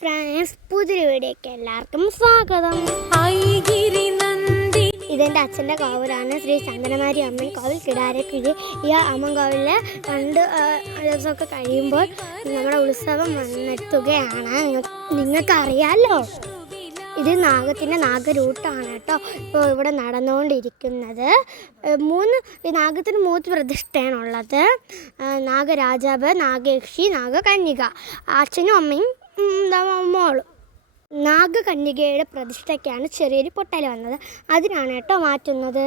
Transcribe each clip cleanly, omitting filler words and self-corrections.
Friends, പുതിയൊരു വീഡിയോയ്ക്ക് എല്ലാവർക്കും സ്വാഗതം. ഇതെൻ്റെ അച്ഛൻ്റെ കോവിലാണ്. ശ്രീ ചന്ദനമാരി അമ്മൻ കോവിൽ കിടാരക്കുഴി. ഈ അമ്മൻ കോവിലിൽ 2 ദിവസമൊക്കെ കഴിയുമ്പോൾ നമ്മുടെ ഉത്സവം വന്നെത്തുകയാണ്. നിങ്ങൾക്കറിയാമല്ലോ, ഇത് നാഗരൂട്ടാണ് കേട്ടോ. ഇപ്പോൾ ഇവിടെ നടന്നുകൊണ്ടിരിക്കുന്നത്. നാഗത്തിന് 3 പ്രതിഷ്ഠയാണുള്ളത്. നാഗരാജാവ്, നാഗയക്ഷി, നാഗകന്യക. അച്ഛനും അമ്മയും മോളും. നാഗകന്യകയുടെ പ്രതിഷ്ഠയ്ക്കാണ് ചെറിയൊരു പൊട്ടൽ വന്നത്. അതിനാണ് കേട്ടോ മാറ്റുന്നത്.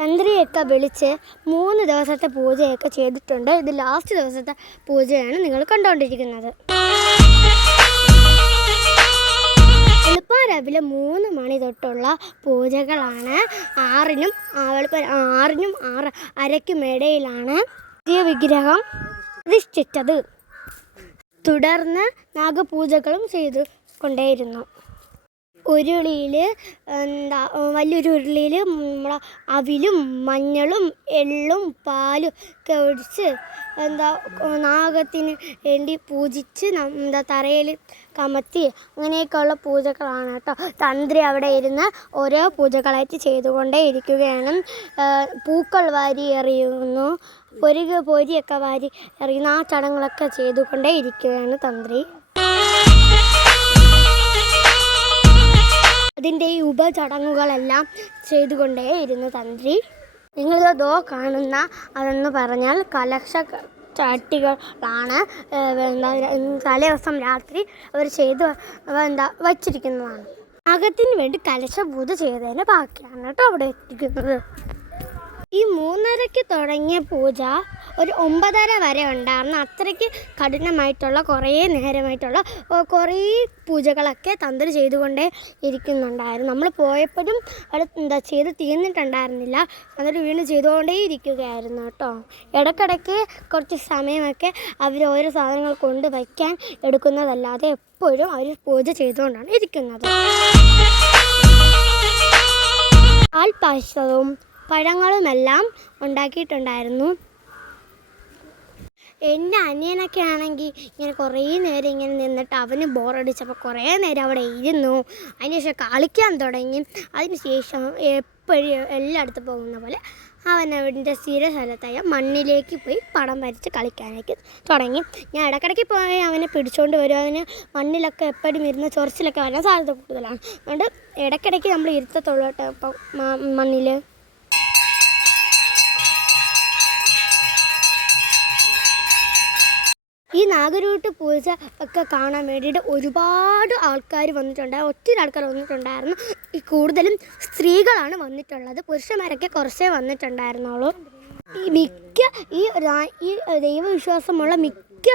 തന്ത്രിയൊക്കെ വിളിച്ച് 3 ദിവസത്തെ പൂജയൊക്കെ ചെയ്തിട്ടുണ്ട്. ഇത് ലാസ്റ്റ് ദിവസത്തെ പൂജയാണ് നിങ്ങൾ കണ്ടുകൊണ്ടിരിക്കുന്നത്. രാവിലെ 3 മണി തൊട്ടുള്ള പൂജകളാണ്. 6-നും 6:30 ഇടയിലാണ് പുതിയ വിഗ്രഹം പ്രതിഷ്ഠിച്ചത്. തുടർന്ന് നാഗപൂജകളും ചെയ്തു കൊണ്ടേയിരുന്നു. വലിയൊരു ഉരുളിയിൽ നമ്മളെ അവിലും മഞ്ഞളും എള്ളും പാലും ഒക്കെ ഒഴിച്ച് നാഗത്തിന് വേണ്ടി പൂജിച്ച് തറയിൽ കമത്തി അങ്ങനെയൊക്കെയുള്ള പൂജകളാണ് കേട്ടോ. തന്ത്രി അവിടെ ഇരുന്ന് ഓരോ പൂജകളായിട്ട് ചെയ്തുകൊണ്ടേ ഇരിക്കുകയാണ്. പൂക്കൾ വാരി എറിയുന്നു, പൊരിയൊക്കെ വാരി എറിയുന്നു. ആ ചടങ്ങുകളൊക്കെ ചെയ്തുകൊണ്ടേ ഇരിക്കുകയാണ് തന്ത്രി. അതിൻ്റെ ഈ ഉപചടങ്ങുകളെല്ലാം ചെയ്തുകൊണ്ടേ ഇരുന്നു തന്ത്രി. നിങ്ങളിതോ കാണുന്ന അതെന്ന് പറഞ്ഞാൽ കലശ ചട്ടികളാണ്. തലേദിവസം രാത്രി അവർ വച്ചിരിക്കുന്നതാണ്. നാഗത്തിന് വേണ്ടി കലശപൂജ ചെയ്തതിന് ബാക്കിയാണ് കേട്ടോ അവിടെ എത്തിക്കുന്നത്. ഈ 3:30 തുടങ്ങിയ പൂജ ഒരു 9:30 വരെ ഉണ്ടായിരുന്നു. അത്രയ്ക്ക് കഠിനമായിട്ടുള്ള കുറേ പൂജകളൊക്കെ തന്ത്രി ചെയ്തുകൊണ്ടേ ഇരിക്കുന്നുണ്ടായിരുന്നു. നമ്മൾ പോയപ്പോഴും അവിടെ ചെയ്ത് തീർന്നിട്ടുണ്ടായിരുന്നില്ല. തന്ത്രി വീണ്ടും ചെയ്തുകൊണ്ടേ ഇരിക്കുകയായിരുന്നു കേട്ടോ. ഇടയ്ക്കിടയ്ക്ക് കുറച്ച് സമയമൊക്കെ അവർ ഓരോ സാധനങ്ങൾ കൊണ്ട് വയ്ക്കാൻ എടുക്കുന്നതല്ലാതെ എപ്പോഴും അവർ പൂജ ചെയ്തുകൊണ്ടാണ് ഇരിക്കുന്നത്. പാൽപ്പായസവും പഴങ്ങളുമെല്ലാം ഉണ്ടാക്കിയിട്ടുണ്ടായിരുന്നു. എൻ്റെ അനിയനൊക്കെ ആണെങ്കിൽ ഇങ്ങനെ കുറേ നേരം ഇങ്ങനെ നിന്നിട്ട് അവന് ബോറടിച്ചപ്പോൾ കുറേ നേരം അവിടെ ഇരുന്നു. അതിനുശേഷം കളിക്കാൻ തുടങ്ങി. അതിനുശേഷം എപ്പോഴും എല്ലായിടത്തും പോകുന്ന പോലെ അവൻ അവൻ്റെ സ്ഥിരസ്ഥലത്തായ മണ്ണിലേക്ക് പോയി പടം വരച്ച് കളിക്കാനൊക്കെ തുടങ്ങി. ഞാൻ ഇടയ്ക്കിടയ്ക്ക് പോയി അവനെ പിടിച്ചുകൊണ്ട് വരും. അവന് മണ്ണിലൊക്കെ എപ്പോഴും ഇരുന്ന് ചൊറിച്ചിലൊക്കെ വരാൻ സാധ്യത കൂടുതലാണ്. അതുകൊണ്ട് ഇടയ്ക്കിടയ്ക്ക് നമ്മൾ ഇരുത്തത്തുള്ളൂ കേട്ടോ. ഇപ്പം മണ്ണിൽ ഈ നാഗരൂട്ട് പൂജ ഒക്കെ കാണാൻ വേണ്ടിയിട്ട് ഒരുപാട് ആൾക്കാർ വന്നിട്ടുണ്ട്. ഒത്തിരി ആൾക്കാർ വന്നിട്ടുണ്ടായിരുന്നു. കൂടുതലും സ്ത്രീകളാണ് വന്നിട്ടുള്ളത്. പുരുഷന്മാരൊക്കെ കുറച്ചേ വന്നിട്ടുണ്ടായിരുന്നുള്ളൂ. ഈ ദൈവവിശ്വാസമുള്ള മിക്ക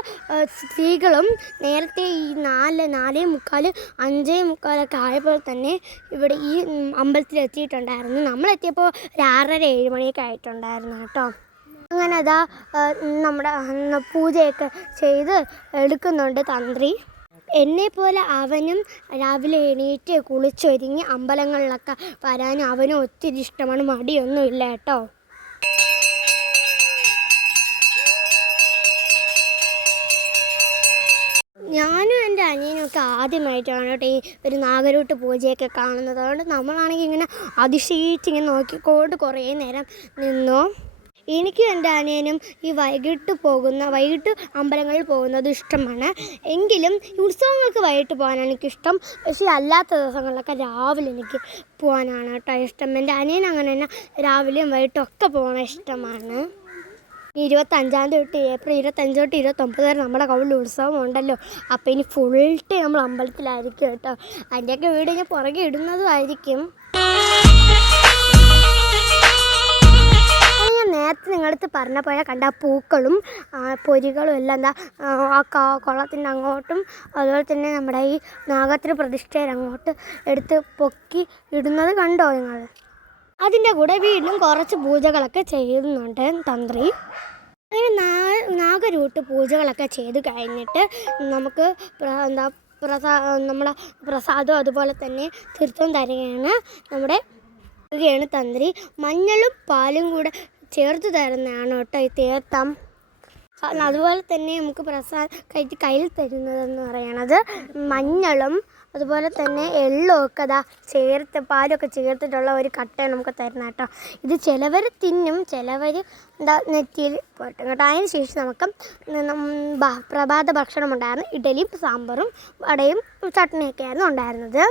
സ്ത്രീകളും നേരത്തെ ഈ 4:45, 5:45 ആയപ്പോൾ തന്നെ ഇവിടെ ഈ അമ്പലത്തിൽ എത്തിയിട്ടുണ്ടായിരുന്നു. നമ്മളെത്തിയപ്പോൾ 6:30-7 മണിയൊക്കെ ആയിട്ടുണ്ടായിരുന്നു കേട്ടോ. അങ്ങനെ നമ്മുടെ പൂജയൊക്കെ ചെയ്ത് എടുക്കുന്നുണ്ട് തന്ത്രി. എന്നെപ്പോലെ അവനും രാവിലെ എണീറ്റ് കുളിച്ചൊരുങ്ങി അമ്പലങ്ങളിലൊക്കെ വരാനും അവനും ഒത്തിരി ഇഷ്ടമാണ്. മടിയൊന്നും ഇല്ല കേട്ടോ. ഞാനും എൻ്റെ അനിയനുമൊക്കെ ആദ്യമായിട്ടാണ് കേട്ടോ ഈ ഒരു നാഗരൂട്ട് പൂജയൊക്കെ കാണുന്നത്. അതുകൊണ്ട് നമ്മളാണെങ്കിൽ ഇങ്ങനെ അതിശയിച്ചിങ്ങനെ നോക്കിക്കൊണ്ട് കുറേ നേരം നിന്നു. എനിക്കും എൻ്റെ അനിയനും ഈ വൈകിട്ട് അമ്പലങ്ങളിൽ പോകുന്നത് ഇഷ്ടമാണ്. എങ്കിലും ഉത്സവങ്ങൾക്ക് വൈകിട്ട് പോകാനാണ് എനിക്കിഷ്ടം. പക്ഷേ അല്ലാത്ത ദിവസങ്ങളിലൊക്കെ രാവിലെ എനിക്ക് പോകാനാണ് കേട്ടോ ഇഷ്ടം. എൻ്റെ അനിയൻ അങ്ങനെ തന്നെ രാവിലെയും വൈകിട്ടും ഒക്കെ പോകണ ഇഷ്ടമാണ്. 25 തൊട്ട് ഏപ്രിൽ 25 തൊട്ട് 29 വരെ നമ്മുടെ കോവിലിൽ ഉത്സവം ഉണ്ടല്ലോ. അപ്പോൾ ഇനി ഫുൾ ടൈം നമ്മൾ അമ്പലത്തിലായിരിക്കും കേട്ടോ. അതിൻ്റെയൊക്കെ വീഡിയോ ഞാൻ പുറകെ ഇടുന്നതുമായിരിക്കും. നേരത്തെ നിങ്ങളടുത്ത് പറഞ്ഞ പോലെ കണ്ട പൂക്കളും പൊരികളും എല്ലാം കുളത്തിൻ്റെ അങ്ങോട്ടും അതുപോലെ തന്നെ നമ്മുടെ ഈ നാഗത്തിന് പ്രതിഷ്ഠയിൽ അങ്ങോട്ട് എടുത്ത് പൊക്കി ഇടുന്നത് കണ്ടോ നിങ്ങൾ? അതിൻ്റെ കൂടെ വീണ്ടും കുറച്ച് പൂജകളൊക്കെ ചെയ്യുന്നുണ്ട് തന്ത്രി. അങ്ങനെ നാഗരൂട്ട് പൂജകളൊക്കെ ചെയ്ത് കഴിഞ്ഞിട്ട് നമുക്ക് നമ്മളെ പ്രസാദം അതുപോലെ തന്നെ തീർത്ഥം തരികയാണ് തന്ത്രി. മഞ്ഞളും പാലും കൂടെ ചേർത്ത് തരുന്നതാണ് കേട്ടോ ഈ തീർത്ഥം. അതുപോലെ തന്നെ നമുക്ക് കയ്യിൽ തരുന്നതെന്ന് പറയണത് മഞ്ഞളും അതുപോലെ തന്നെ എള്ളുമൊക്കെ പാലൊക്കെ ചേർത്തിട്ടുള്ള ഒരു കട്ടയാണ് നമുക്ക് തരുന്നത് കേട്ടോ. ഇത് ചിലവർ തിന്നും, ചിലവർ നെറ്റിയിൽ പോട്ടും കേട്ടോ. അതിന് ശേഷം നമുക്ക് പ്രഭാത ഭക്ഷണം ഉണ്ടായിരുന്നു. ഇഡലിയും സാമ്പാറും വടയും ചട്നിയൊക്കെ ആയിരുന്നു ഉണ്ടായിരുന്നത്.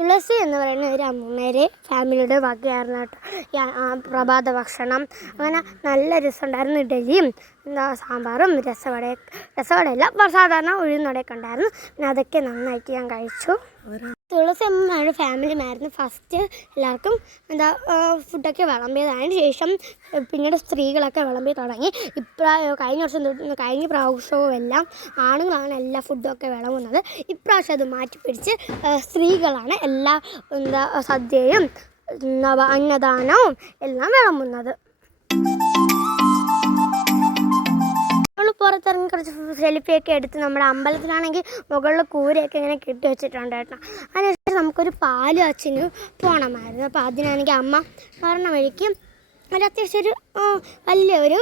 തുളസി എന്ന് പറയുന്ന ഒരു അമ്മൂമ്മേരെ ഫാമിലിയുടെ വകയായിരുന്നു കേട്ടോ പ്രഭാത ഭക്ഷണം. അങ്ങനെ നല്ല രസമുണ്ടായിരുന്നു. ഇഡലിയും സാമ്പാറും രസവടയല്ല സാധാരണ ഉഴുന്നടയൊക്കെ ഉണ്ടായിരുന്നു. പിന്നെ അതൊക്കെ നന്നായിട്ട് ഞാൻ കഴിച്ചു. തുളസി അമ്മയുടെ ഫാമിലിയുമായിരുന്നു ഫസ്റ്റ് എല്ലാവർക്കും ഫുഡൊക്കെ വിളമ്പിയത്. അതിന് ശേഷം പിന്നീട് സ്ത്രീകളൊക്കെ വിളമ്പി തുടങ്ങി. കഴിഞ്ഞ പ്രാവശ്യവും എല്ലാം ആണുങ്ങളാണ് എല്ലാ ഫുഡൊക്കെ വിളമ്പുന്നത്. ഇപ്രാവശ്യം അത് മാറ്റിപ്പിടിച്ച് സ്ത്രീകളാണ് എല്ലാ സദ്യയും അന്നദാനവും എല്ലാം വിളമ്പുന്നത്. പുറത്തിറങ്ങി കുറച്ച് സെൽഫിയൊക്കെ എടുത്ത് നമ്മുടെ അമ്പലത്തിലാണെങ്കിൽ മുകളിൽ കൂരയൊക്കെ ഇങ്ങനെ കെട്ടി വെച്ചിട്ടുണ്ട് കേട്ടോ. അതിനുശേഷം നമുക്കൊരു പാല് അച്ഛന് പോകണമായിരുന്നു. അപ്പോൾ അതിനാണെങ്കിൽ അമ്മ പറഞ്ഞ വഴിക്ക് ഒരു അത്യാവശ്യം ഒരു വലിയൊരു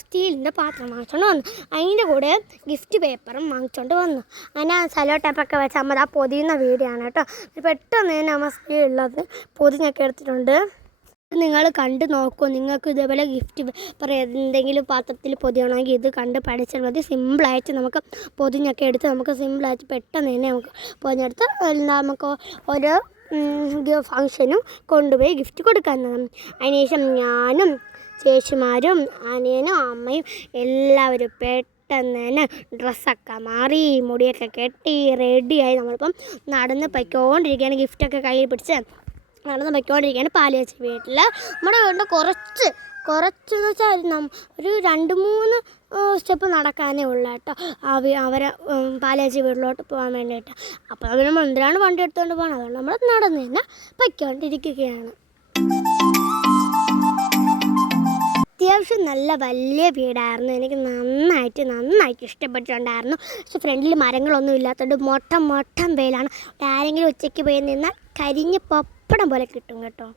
സ്റ്റീലിൻ്റെ പാത്രം വാങ്ങിച്ചുകൊണ്ട് വന്നു. അതിൻ്റെ കൂടെ ഗിഫ്റ്റ് പേപ്പറും വാങ്ങിച്ചുകൊണ്ട് വന്നു. അങ്ങനെ സലോ ടേപ്പൊക്കെ വെച്ച് അമ്മ പൊതിയുന്ന വീഡിയോയാണ് കേട്ടോ. പെട്ടെന്ന് തന്നെ അമ്മ ഉള്ളത് പൊതിഞ്ഞൊക്കെ എടുത്തിട്ടുണ്ട്. നിങ്ങൾ കണ്ടു നോക്കൂ. നിങ്ങൾക്ക് ഇതേപോലെ ഗിഫ്റ്റ് എന്തെങ്കിലും പാത്രത്തിൽ പൊതിയണമെങ്കിൽ ഇത് കണ്ട് പഠിച്ചാൽ മതി. സിമ്പിളായിട്ട് നമുക്ക് പൊതിഞ്ഞൊക്കെ എടുത്ത് നമുക്ക് സിമ്പിളായിട്ട് പെട്ടെന്ന് തന്നെ നമുക്ക് പൊതിഞ്ഞെടുത്ത് നമുക്ക് ഓരോ ഫങ്ഷനും കൊണ്ടുപോയി ഗിഫ്റ്റ് കൊടുക്കാവുന്നതാണ്. അതിനുശേഷം ഞാനും ചേച്ചിമാരും അനിയനും അമ്മയും എല്ലാവരും പെട്ടെന്ന് തന്നെ ഡ്രസ്സൊക്കെ മാറി മുടിയൊക്കെ കെട്ടി റെഡിയായി നമ്മളിപ്പം നടന്ന് പൊയ്ക്കൊണ്ടിരിക്കുകയാണ്. ഗിഫ്റ്റൊക്കെ കയ്യിൽ പിടിച്ച് നടന്ന് പൊയ്ക്കൊണ്ടിരിക്കുകയാണ്. പാലുകാച്ചി വീട്ടിൽ നമ്മുടെ വീടിൻ്റെ കുറച്ചെന്ന് വെച്ചാൽ ഒരു 2-3 സ്റ്റെപ്പ് നടക്കാനേ ഉള്ളൂ കേട്ടോ അവരെ പാലുകാച്ചി വീട്ടിലോട്ട് പോകാൻ വേണ്ടിയിട്ട്. അപ്പോൾ നമ്മൾ എന്തിനാണ് വണ്ടി എടുത്തുകൊണ്ട് പോകണം, അതുകൊണ്ട് നമ്മൾ നടന്ന് തന്നെ പൊയ്ക്കൊണ്ടിരിക്കുകയാണ്. അത്യാവശ്യം നല്ല വലിയ വീടായിരുന്നു. എനിക്ക് നന്നായിട്ട് ഇഷ്ടപ്പെട്ടിട്ടുണ്ടായിരുന്നു. പക്ഷെ ഫ്രണ്ടിൽ മരങ്ങളൊന്നും ഇല്ലാത്തതുകൊണ്ട് മൊട്ടം വെയിലാണ്. ആരെങ്കിലും ഉച്ചയ്ക്ക് പോയി നിന്നാൽ കരിഞ്ഞ് പപ്പടം പോലെ കിട്ടും കേട്ടോ.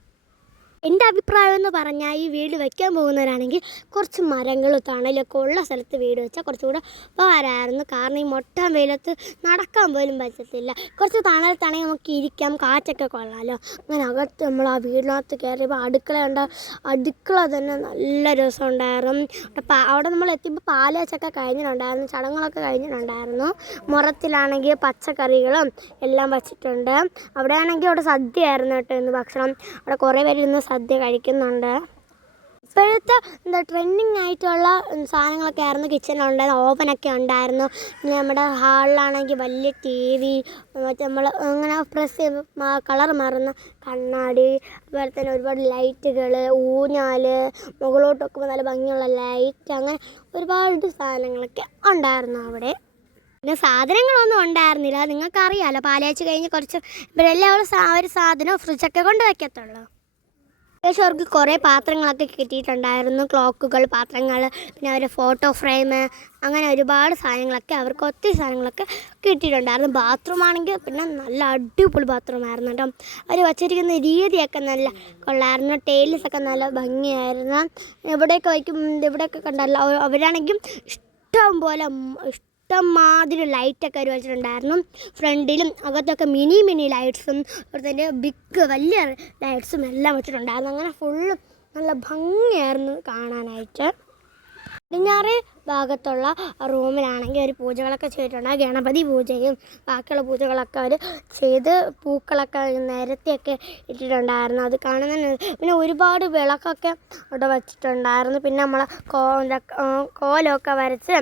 എൻ്റെ അഭിപ്രായം എന്ന് പറഞ്ഞാൽ ഈ വീട് വയ്ക്കാൻ പോകുന്നവരാണെങ്കിൽ കുറച്ച് മരങ്ങളും തണലൊക്കെ ഉള്ള സ്ഥലത്ത് വീട് വെച്ചാൽ കുറച്ചുകൂടെ പോരായിരുന്നു. കാരണം ഈ മൊട്ടം വെയിലത്ത് നടക്കാൻ പോലും പറ്റത്തില്ല. കുറച്ച് തണലത്താണെങ്കിൽ നമുക്ക് ഇരിക്കാം, കാറ്റൊക്കെ കൊള്ളാമല്ലോ. അങ്ങനെ അകത്ത് നമ്മൾ ആ വീടിനകത്ത് കയറിയപ്പോൾ അടുക്കള തന്നെ നല്ല രസമുണ്ടായിരുന്നു. അവിടെ നമ്മൾ എത്തിയപ്പോൾ പാലുകാച്ചൊക്കെ കഴിഞ്ഞിട്ടുണ്ടായിരുന്നു, ചടങ്ങുകളൊക്കെ കഴിഞ്ഞിട്ടുണ്ടായിരുന്നു. മുറത്തിലാണെങ്കിൽ പച്ചക്കറികളും എല്ലാം വച്ചിട്ടുണ്ട്. അവിടെ സദ്യയായിരുന്നു കേട്ടോ ഇന്ന് ഭക്ഷണം. അവിടെ കുറേ പേര് ഇരുന്ന് സദ്യ കഴിക്കുന്നുണ്ട്. ഇപ്പോഴത്തെ ട്രെൻഡിങ് ആയിട്ടുള്ള സാധനങ്ങളൊക്കെ ആയിരുന്നു കിച്ചണിലുണ്ടായിരുന്നു. ഓവനൊക്കെ ഉണ്ടായിരുന്നു. പിന്നെ നമ്മുടെ ഹാളിലാണെങ്കിൽ വലിയ TV, നമ്മൾ അങ്ങനെ കളർ മാറുന്ന കണ്ണാടി, അതുപോലെ തന്നെ ഒരുപാട് ലൈറ്റുകൾ, ഊഞ്ഞാൽ, മുകളിലോട്ട് വെക്കുമ്പോൾ നല്ല ഭംഗിയുള്ള ലൈറ്റ്, അങ്ങനെ ഒരുപാട് സാധനങ്ങളൊക്കെ ഉണ്ടായിരുന്നു അവിടെ. പിന്നെ സാധനങ്ങളൊന്നും ഉണ്ടായിരുന്നില്ല. നിങ്ങൾക്കറിയാമല്ലോ പാലുകാച്ചി കഴിഞ്ഞ് കുറച്ച് ഇവരെല്ലാം ഒരു സാധനം ഫ്രിഡ്ജൊക്കെ കൊണ്ട് വയ്ക്കത്തുള്ളൂ. ഏകദേശം അവർക്ക് കുറേ പാത്രങ്ങളൊക്കെ കിട്ടിയിട്ടുണ്ടായിരുന്നു. ക്ലോക്കുകൾ, പാത്രങ്ങൾ, പിന്നെ അവരുടെ ഫോട്ടോ ഫ്രെയിം, അങ്ങനെ ഒരുപാട് സാധനങ്ങളൊക്കെ അവർക്ക് ഒത്തിരി സാധനങ്ങളൊക്കെ കിട്ടിയിട്ടുണ്ടായിരുന്നു. ബാത്റൂം ആണെങ്കിൽ പിന്നെ നല്ല അടിപൊളി ബാത്റൂമായിരുന്നു കേട്ടോ. അവർ വച്ചിരിക്കുന്ന രീതിയൊക്കെ നല്ല കൊള്ളായിരുന്നു. ടൈൽസൊക്കെ നല്ല ഭംഗിയായിരുന്നു. ഇവിടെയൊക്കെ കണ്ടല്ലോ അവരാണെങ്കിൽ ഇഷ്ടംമാതിരി ലൈറ്റൊക്കെ അവർ വെച്ചിട്ടുണ്ടായിരുന്നു. ഫ്രണ്ടിലും അകത്തൊക്കെ മിനി ലൈറ്റ്സും അതുപോലെ വലിയ ലൈറ്റ്സും എല്ലാം വെച്ചിട്ടുണ്ടായിരുന്നു. അങ്ങനെ ഫുള്ള് നല്ല ഭംഗിയായിരുന്നു കാണാനായിട്ട്. പടിഞ്ഞാറ് ഭാഗത്തുള്ള റൂമിലാണെങ്കിൽ അവർ പൂജകളൊക്കെ ചെയ്തിട്ടുണ്ട്. ഗണപതി പൂജയും ബാക്കിയുള്ള പൂജകളൊക്കെ അവർ ചെയ്ത് പൂക്കളൊക്കെ നിരത്തിയൊക്കെ ഇട്ടിട്ടുണ്ടായിരുന്നു. അത് കാണുന്ന പിന്നെ ഒരുപാട് വിളക്കൊക്കെ അവിടെ വച്ചിട്ടുണ്ടായിരുന്നു. പിന്നെ നമ്മൾ കോലമൊക്കെ വരച്ച്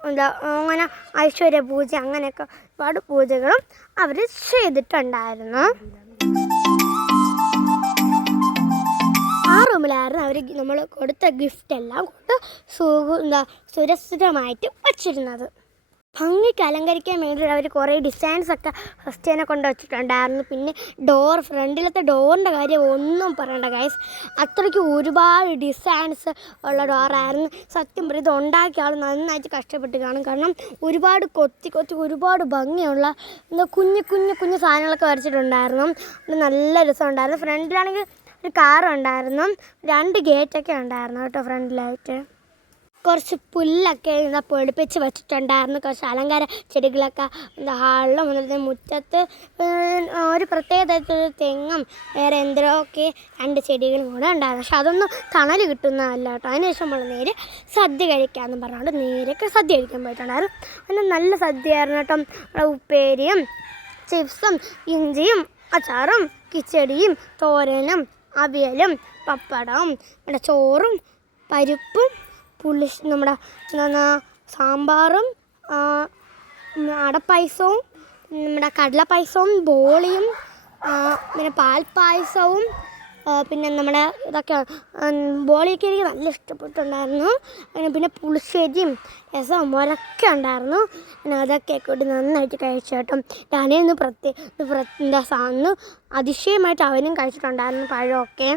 അങ്ങനെ ഐശ്വര്യ പൂജ, അങ്ങനെയൊക്കെ ഒരുപാട് പൂജകളും അവർ ചെയ്തിട്ടുണ്ടായിരുന്നു. ആ റൂമിലായിരുന്നു അവർ നമ്മൾ കൊടുത്ത ഗിഫ്റ്റെല്ലാം കൊണ്ട് സുരക്ഷിതമായിട്ട് വച്ചിരുന്നത്. ഭംഗിക്ക് അലങ്കരിക്കാൻ വേണ്ടിയിട്ട് അവർ കുറേ ഡിസൈൻസൊക്കെ ഫസ്റ്റ് തന്നെ കൊണ്ട് വച്ചിട്ടുണ്ടായിരുന്നു. പിന്നെ ഫ്രണ്ടിലത്തെ ഡോറിൻ്റെ കാര്യം ഒന്നും പറയണ്ട ഗൈസ്, അത്രയ്ക്ക് ഒരുപാട് ഡിസൈൻസ് ഉള്ള ഡോറായിരുന്നു. സത്യം പറയും ഇത് ഉണ്ടാക്കിയ ആൾ നന്നായിട്ട് കഷ്ടപ്പെട്ട് കാണും. കാരണം ഒരുപാട് കൊത്തി ഒരുപാട് ഭംഗിയുള്ള കുഞ്ഞു സാധനങ്ങളൊക്കെ വരച്ചിട്ടുണ്ടായിരുന്നു. നല്ല രസമുണ്ടായിരുന്നു. ഫ്രണ്ടിലാണെങ്കിൽ ഒരു കാറുണ്ടായിരുന്നു, 2 ഗേറ്റൊക്കെ ഉണ്ടായിരുന്നു കേട്ടോ ഫ്രണ്ടിലായിട്ട്. കുറച്ച് പുല്ലൊക്കെ എന്താ പൊടിപ്പിച്ച് വെച്ചിട്ടുണ്ടായിരുന്നു. കുറച്ച് അലങ്കാര ചെടികളൊക്കെ എന്താ ഹാളിലും അതുപോലെ മുറ്റത്ത് ഒരു പ്രത്യേക തരത്തിലൊരു തെങ്ങും വേറെ എന്തെങ്കിലുമൊക്കെ 2 ചെടികളും കൂടെ ഉണ്ടായിരുന്നു. പക്ഷെ അതൊന്നും തണൽ കിട്ടുന്നതല്ല കേട്ടോ. അതിനുശേഷം നമ്മൾ നേരെ സദ്യ കഴിക്കാമെന്ന് പറഞ്ഞുകൊണ്ട് നേരൊക്കെ സദ്യ കഴിക്കാൻ പോയിട്ടുണ്ടായിരുന്നു. അങ്ങനെ നല്ല സദ്യയായിരുന്നു കേട്ടോ. ഉപ്പേരിയും ചിപ്സും ഇഞ്ചിയും അച്ചാറും കിച്ചടിയും തോരനും അവിയലും പപ്പടവും നമ്മുടെ ചോറും പരിപ്പും നമ്മുടെ സാമ്പാറും അടപ്പായസവും നമ്മുടെ കടലപ്പായസവും ബോളിയും പിന്നെ പാൽപ്പായസവും പിന്നെ നമ്മുടെ ഇതൊക്കെ ബോളിയൊക്കെ എനിക്ക് നല്ല ഇഷ്ടപ്പെട്ടുണ്ടായിരുന്നു. പിന്നെ പുളിശ്ശേരിയും രസവും മോരൊക്കെ ഉണ്ടായിരുന്നു. പിന്നെ അതൊക്കെ കൂടി നന്നായിട്ട് കഴിച്ചു കേട്ടോ. ഞാനിന്ന് അന്ന് അതിശയമായിട്ട് അവനും കഴിച്ചിട്ടുണ്ടായിരുന്നു പഴമൊക്കെ.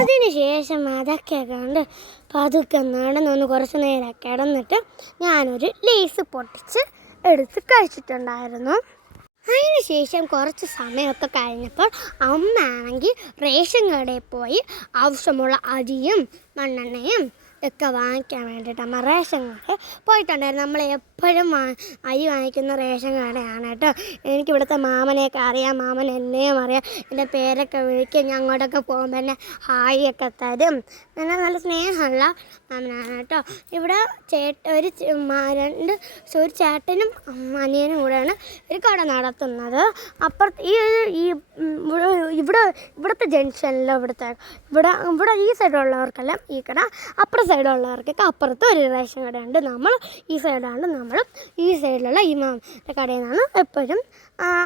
അതിന് ശേഷം അതൊക്കെ കണ്ട് പതുക്കെ നടന്നൊന്ന് കുറച്ച് നേരം കിടന്നിട്ട് ഞാനൊരു ലേസ് പൊട്ടിച്ച് എടുത്ത് കഴിച്ചിട്ടുണ്ടായിരുന്നു. അതിന് ശേഷം കുറച്ച് സമയമൊക്കെ കഴിഞ്ഞപ്പോൾ അമ്മയാണെങ്കിൽ റേഷൻ കടയിൽ പോയി ആവശ്യമുള്ള അരിയും മണ്ണെണ്ണയും ഒക്കെ വാങ്ങിക്കാൻ വേണ്ടിയിട്ട് അമ്മ റേഷൻ കടയിൽ പോയിട്ടുണ്ടായിരുന്നു. നമ്മൾ എപ്പോഴും അരി വാങ്ങിക്കുന്ന റേഷൻ കടയാണ് കേട്ടോ. എനിക്കിവിടുത്തെ മാമനെയൊക്കെ അറിയാം, മാമൻ എന്നെയും അറിയാം. എൻ്റെ പേരൊക്കെ വിളിക്കും, ഞാൻ അങ്ങോട്ടൊക്കെ പോകുമ്പോൾ എന്നെ ഹായ് ഒക്കെ തരും. എന്നാൽ നല്ല സ്നേഹമുള്ള മാമനാണ് കേട്ടോ. ഇവിടെ ഒരു ചേട്ടനും അനിയനും കൂടെയാണ് ഒരു കട നടത്തുന്നത്. അപ്പുറത്ത് ഇവിടുത്തെ ജംഗ്ഷനിലോ ഇവിടെ ഈ സൈഡിലുള്ളവർക്കെല്ലാം ഈ കട, അപ്പുറത്തെ സൈഡിലുള്ളവർക്കൊക്കെ അപ്പുറത്ത് ഒരു റേഷൻ കടയുണ്ട്. നമ്മൾ ഈ സൈഡിലാണ്, നമ്മൾ ഈ സൈഡിലുള്ള ഈ മാമൻ്റെ കടയിൽ നിന്നാണ് എപ്പോഴും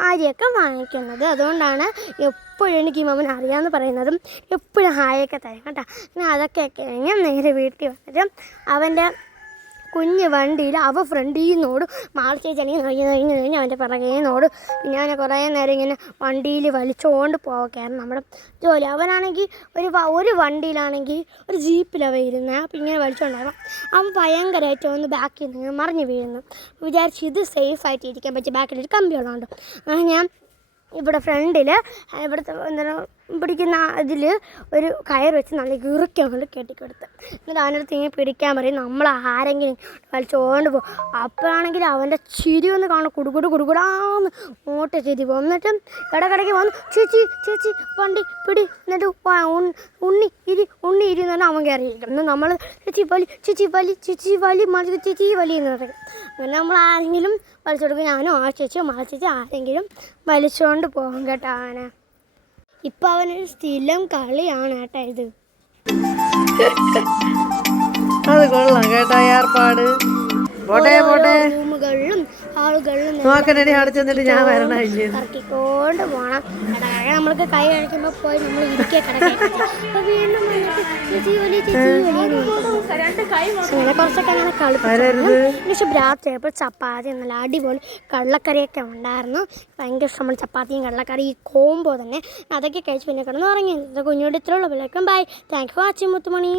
അരിയൊക്കെ വാങ്ങിക്കുന്നത്. അതുകൊണ്ടാണ് എപ്പോഴും എനിക്ക് ഈ മാമൻ അറിയാമെന്ന് പറയുന്നതും എപ്പോഴും ഹായൊക്കെ തരും കേട്ടോ. പിന്നെ അതൊക്കെ കഴിഞ്ഞ് നേരെ വീട്ടിൽ വന്നിട്ട് അവൻ്റെ കുഞ്ഞ് വണ്ടിയിൽ ഫ്രണ്ടിൽ നിന്നോട് മാളിച്ചേച്ചാണെങ്കിൽ കഴിഞ്ഞ് അവൻ്റെ പിറകെ നോട്. പിന്നെ അവനെ കുറേ നേരം ഇങ്ങനെ വണ്ടിയിൽ വലിച്ചുകൊണ്ട് പോവുകയായിരുന്നു നമ്മുടെ ജോലി. അവനാണെങ്കിൽ ഒരു വണ്ടിയിലാണെങ്കിൽ ഒരു ജീപ്പിലാണ് ഇരുന്നത്. അപ്പം ഇങ്ങനെ വലിച്ചുകൊണ്ടായിരുന്നു. അവൻ ഭയങ്കരമായിട്ട് ഒന്ന് ബാക്കിൽ നിന്ന് മറിഞ്ഞ് വീഴുന്നു. വിചാരിച്ച് ഇത് സേഫായിട്ട് ഇരിക്കാൻ പറ്റിയ ബാക്കിലൊരു കമ്പിയുള്ളതുകൊണ്ട് അങ്ങനെ ഞാൻ ഇവിടെ ഫ്രണ്ടിൽ ഇവിടുത്തെ പിടിക്കുന്ന ഇതിൽ ഒരു കയർ വെച്ച് നല്ല ഇറുക്കി കൊണ്ട് കെട്ടിക്കൊടുത്ത്. എന്നിട്ട് അവനടുത്ത് ഇങ്ങനെ പിടിക്കാൻ പറയും. നമ്മൾ ആരെങ്കിലും വലിച്ചുകൊണ്ട് പോകും. അപ്പോഴാണെങ്കിൽ അവൻ്റെ ചിരി ഒന്ന് കാണും, കുടുകുടാന്ന് മൂട്ട ചിരി. വന്നിട്ട് ഇടക്കിടയ്ക്ക് വന്ന് ചേച്ചി വണ്ടി പിടി, എന്നിട്ട് ഉണ്ണി ഇരി എന്ന് പറഞ്ഞാൽ അവൻ കയറിയിരിക്കും. എന്നാൽ നമ്മൾ ചേച്ചി വലി എന്ന് പറയും. അങ്ങനെ നമ്മൾ ആരെങ്കിലും വലിച്ചു കൊടുക്കും. ഞാനും ആ ചേച്ചിയോ ചേച്ചി ആരെങ്കിലും വലിച്ചുകൊണ്ട് പോകും കേട്ടോ അവനെ. ഇപ്പം അവനൊരു സ്ഥിരം കളിയാണ് കേട്ടോ ഇത്. അത് കൊള്ളാം കേട്ടോ ഏർപ്പാട്. റൂമുകളിലും ഹാളുകളിലും ഞാൻ വരണമില്ലേ ഇറക്കിക്കൊണ്ട് പോകണം. ഇടയ്ക്ക് നമ്മൾക്ക് കൈ കഴിക്കുമ്പോൾ പോയി നമ്മൾ ഇരിക്കെ കിടക്കാം. അപ്പോൾ വീണ്ടും വന്നിട്ട് ചേച്ചി വലി അങ്ങനെ കുറച്ചൊക്കെ അങ്ങനെ കളിപ്പിച്ചു. പക്ഷെ രാത്രിയപ്പോൾ ചപ്പാത്തി നല്ല അടിപൊളി കടലക്കറിയൊക്കെ ഉണ്ടായിരുന്നു. ഭയങ്കര ഇഷ്ടമുള്ള ചപ്പാത്തിയും കടലക്കറി ഈ കോമ്പോ തന്നെ. അതൊക്കെ കഴിച്ച് പിന്നെ കിടന്ന് ഉറങ്ങി. കുഞ്ഞോട് ഇത്രയുള്ള വിലക്കും bye. Thank you for watching Muthumani.